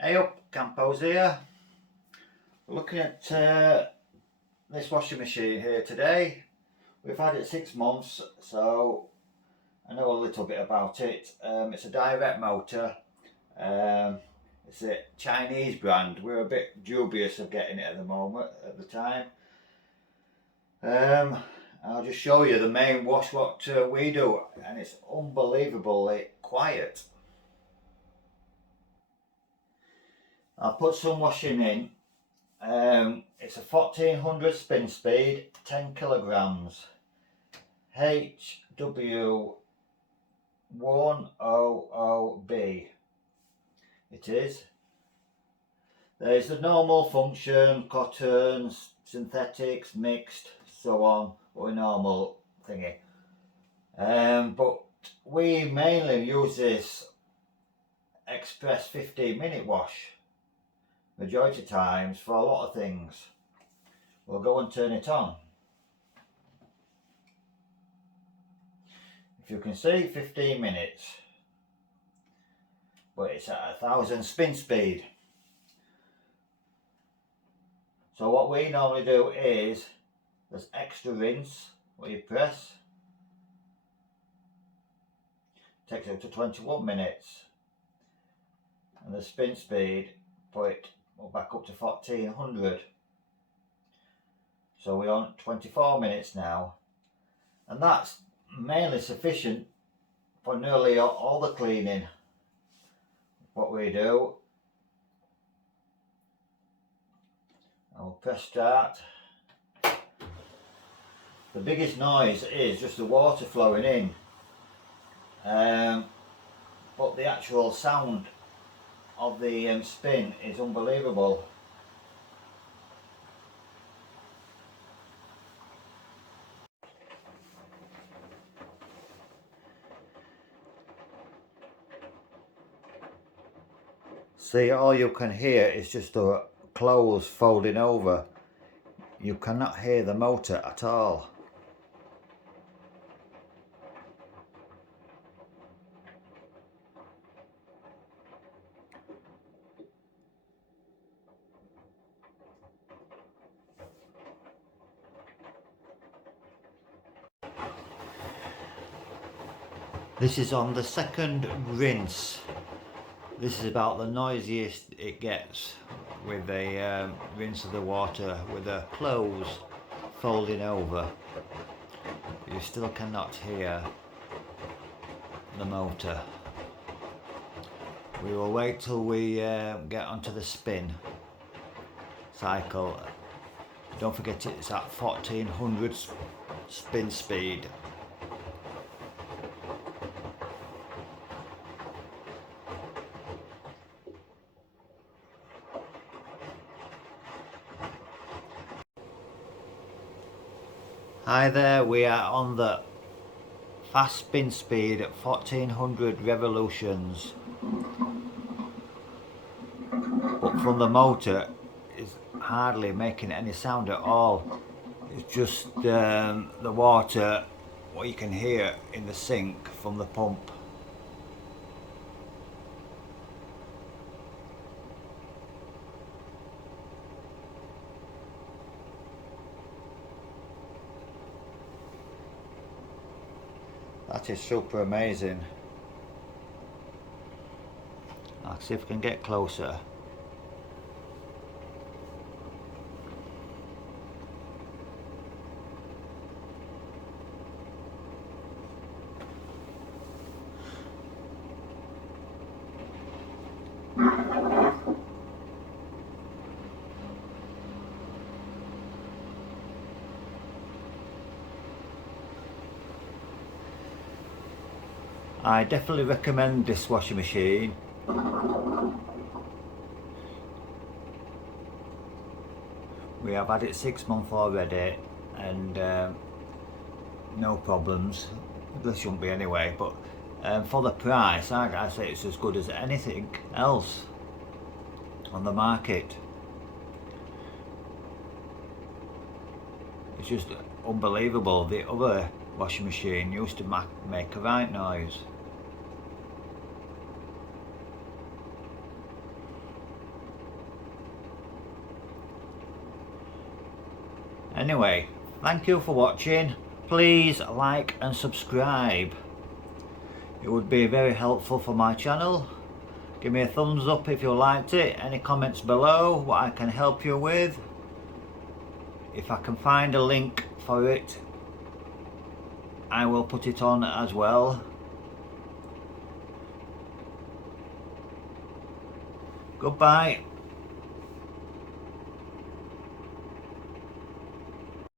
Hey up, Campo's here. We're looking at this washing machine here today. We've had it 6 months, so I know a little bit about it. It's a direct motor. It's a Chinese brand. We're a bit dubious of getting it at the moment, at the time. I'll just show you the main wash what we do, and it's unbelievably quiet. I'll put some washing in. It's a 1400 spin speed, 10 kilograms, HW100-B. It is. There's the normal function, cottons, synthetics, mixed, so on, or a normal thingy. But we mainly use this express 15-minute wash majority of times for a lot of things. We'll go and turn it on. If you can see, 15 minutes, but it's at 1000 spin speed. So what we normally do is there's extra rinse where you press, takes up to 21 minutes, and the spin speed put it back up to 1400. So we're on 24 minutes now, and that's mainly sufficient for nearly all the cleaning. What we do, I'll press start. The biggest noise is just the water flowing in, but the actual sound of the spin is unbelievable. See, all you can hear is just the clothes folding over. You cannot hear the motor at all. This is on the second rinse. This is about the noisiest it gets with the rinse of the water with the clothes folding over. You still cannot hear the motor. We will wait till we get onto the spin cycle. Don't forget it's at 1400 spin speed. Hi there, we are on the fast spin speed at 1400 revolutions, but from the motor it's hardly making any sound at all. It's just the water, what you can hear in the sink from the pump. That is super amazing. I'll see if we can get closer. I definitely recommend this washing machine. We have had it 6 months already, and no problems. There shouldn't be anyway, but for the price, I say it's as good as anything else on the market. It's just unbelievable. The other washing machine used to make a right noise. Anyway, thank you for watching. Please like and subscribe. It would be very helpful for my channel. Give me a thumbs up if you liked it. Any comments below what I can help you with. If I can find a link for it, I will put it on as well. Goodbye.